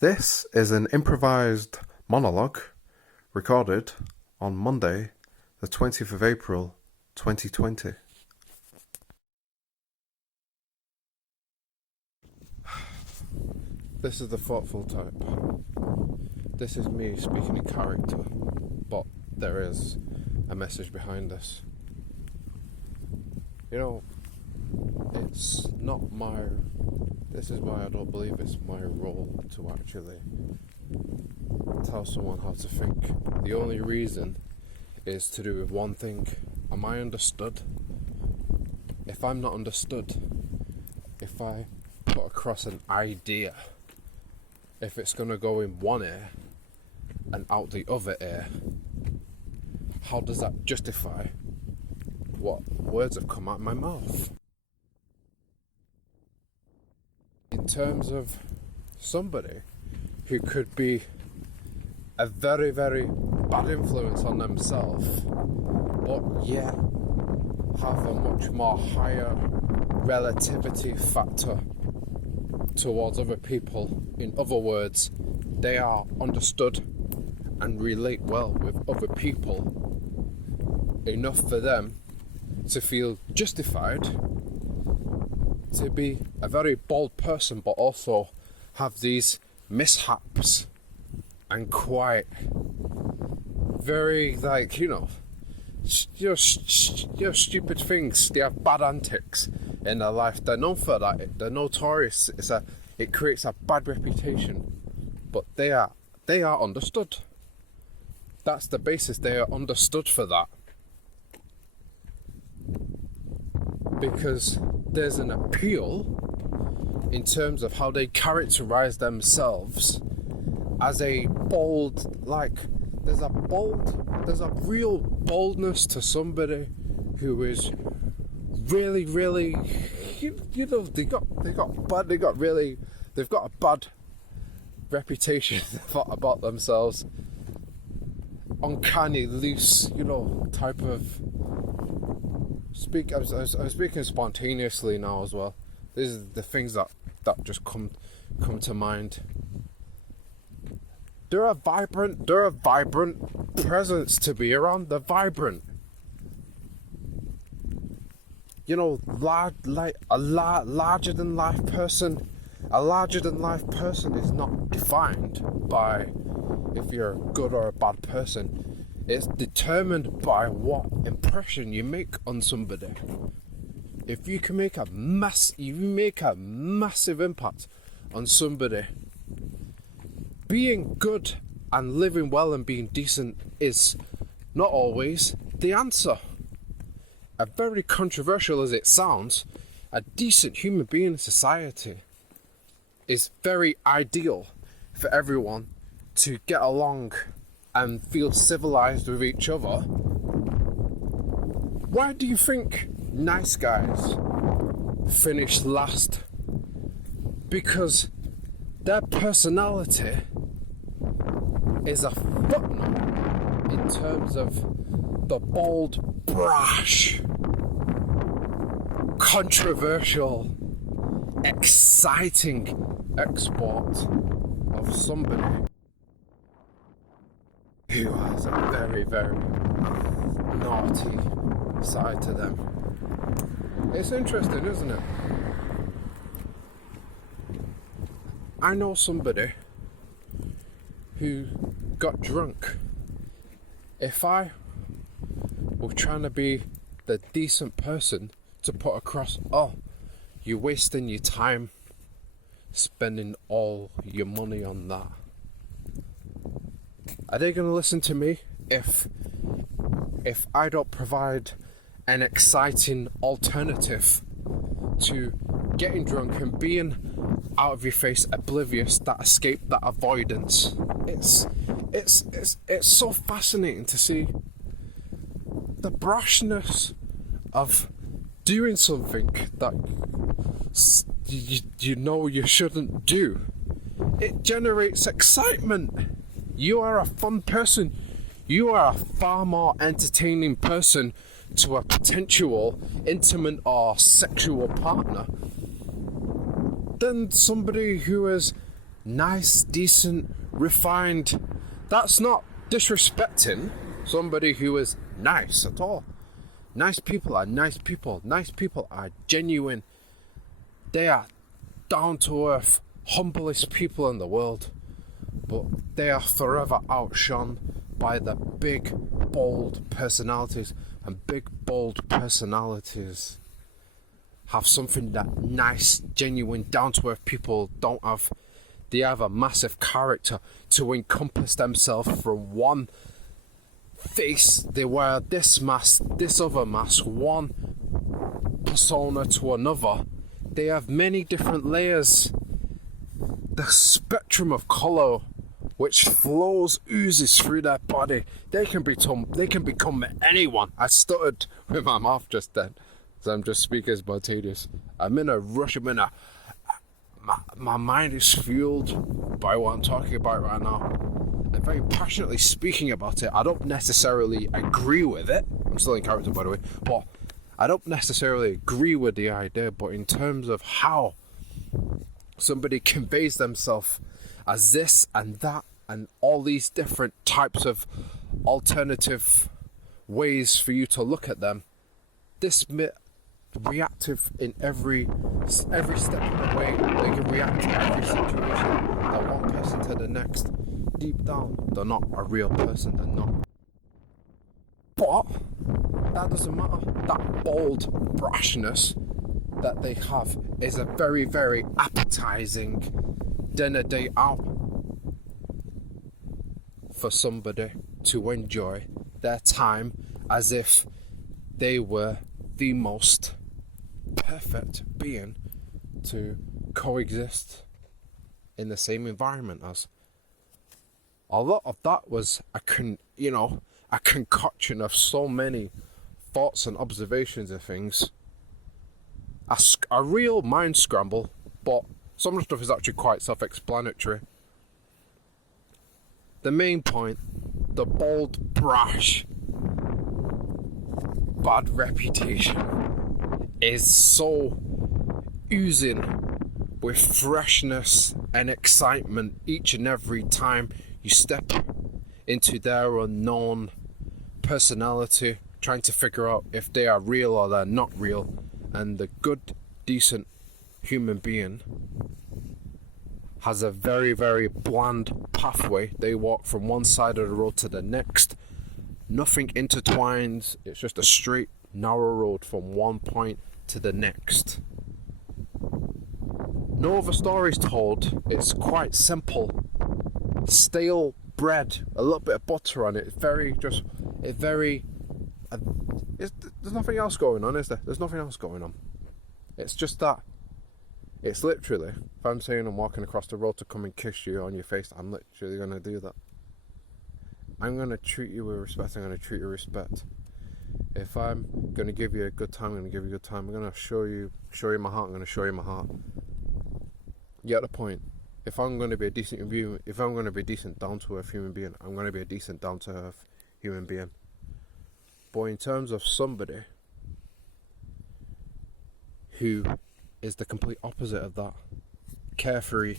This is an improvised monologue recorded on Monday, the 20th of April, 2020. This is the thoughtful type. This is me speaking in character, but there is a message behind this. It's not my... This is why I don't believe it's my role to actually tell someone how to think. The only reason is to do with one thing. Am I understood? If I'm not understood, if I put across an idea, if it's going to go in one ear and out the other ear, how does that justify what words have come out of my mouth? In terms of somebody who could be a very, very bad influence on themselves, but yet have a much more higher relativity factor towards other people. In other words, they are understood and relate well with other people enough for them to feel justified to be a very bold person, but also have these mishaps and quite very stupid things. They have bad antics in their life. They're known for that. They're notorious. It creates a bad reputation, but they are understood. That's the basis. They are understood for that, because there's an appeal in terms of how they characterize themselves as a bold, there's a real boldness to somebody who is really, really, they've got a bad reputation about themselves. Uncanny, loose, type of speak. I was speaking spontaneously now as well. These are the things that just come to mind. They're a vibrant presence to be around. They're vibrant. Larger than life person. A larger than life person is not defined by if you're a good or a bad person. It's determined by what impression you make on somebody. If you can make a massive impact on somebody, being good and living well and being decent is not always the answer. As very controversial as it sounds, a decent human being in society is very ideal for everyone to get along and feel civilized with each other. Why do you think nice guys finish last? Because their personality is a footnote in terms of the bold, brash, controversial, exciting export of somebody who has a very, very naughty side to them. It's interesting, isn't it? I know somebody who got drunk. If I were trying to be the decent person to put across, you're wasting your time spending all your money on that, are they going to listen to me if I don't provide an exciting alternative to getting drunk and being out of your face, oblivious, that escape, that avoidance? It's so fascinating to see the brashness of doing something that you shouldn't do. It generates excitement. You are a fun person. You are a far more entertaining person to a potential intimate or sexual partner than somebody who is nice, decent, refined. That's not disrespecting somebody who is nice at all. Nice people are nice people. Nice people are genuine. They are down to earth, humblest people in the world. But they are forever outshone by the big, bold personalities. And big, bold personalities have something that nice, genuine, down to earth people don't have. They have a massive character to encompass themselves from one face. They wear this mask, this other mask, one persona to another. They have many different layers. The spectrum of colour which oozes through their body. They can become anyone. I stuttered with my mouth just then, so I'm just speaking spontaneous. I'm in a rush. My mind is fueled by what I'm talking about right now. I'm very passionately speaking about it. I don't necessarily agree with it. I'm still in character, by the way, but I don't necessarily agree with the idea. But in terms of how somebody conveys themselves as this and that and all these different types of alternative ways for you to look at them, this reactive in every step of the way. They can react to every situation, that one person to the next. Deep down, they're not a real person. They're not. But that doesn't matter. That bold brashness that they have is a very, very appetizing dinner date out for somebody to enjoy their time as if they were the most perfect being to coexist in the same environment as. A lot of that was a concoction of so many thoughts and observations of things. A real mind scramble, but some of the stuff is actually quite self-explanatory. The main point, the bold, brash, bad reputation is so oozing with freshness and excitement each and every time you step into their unknown personality, trying to figure out if they are real or they're not real. And the good, decent human being has a very, very bland pathway. They walk from one side of the road to the next. Nothing intertwines. It's just a straight, narrow road from one point to the next. No other stories told. It's quite simple. Stale bread, a little bit of butter on it. There's nothing else going on, is there? There's nothing else going on. It's just that. It's literally, if I'm saying I'm walking across the road to come and kiss you on your face, I'm literally going to do that. I'm going to treat you with respect. I'm going to treat you with respect. If I'm going to give you a good time, I'm going to give you a good time. I'm going to show you my heart. I'm going to show you my heart. You get the point. If I'm going to be a decent human, if I'm going to be a decent down-to-earth human being, I'm going to be a decent down-to-earth human being. But in terms of somebody who is the complete opposite of that, carefree,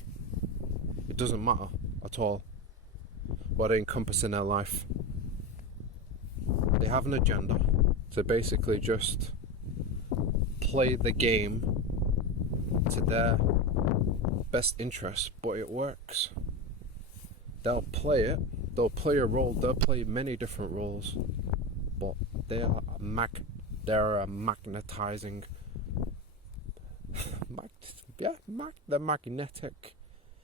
it doesn't matter at all what they encompass in their life. They have an agenda to basically just play the game to their best interest, but it works. They'll play it, they'll play a role, they'll play many different roles, but they're a magnetizing they're magnetic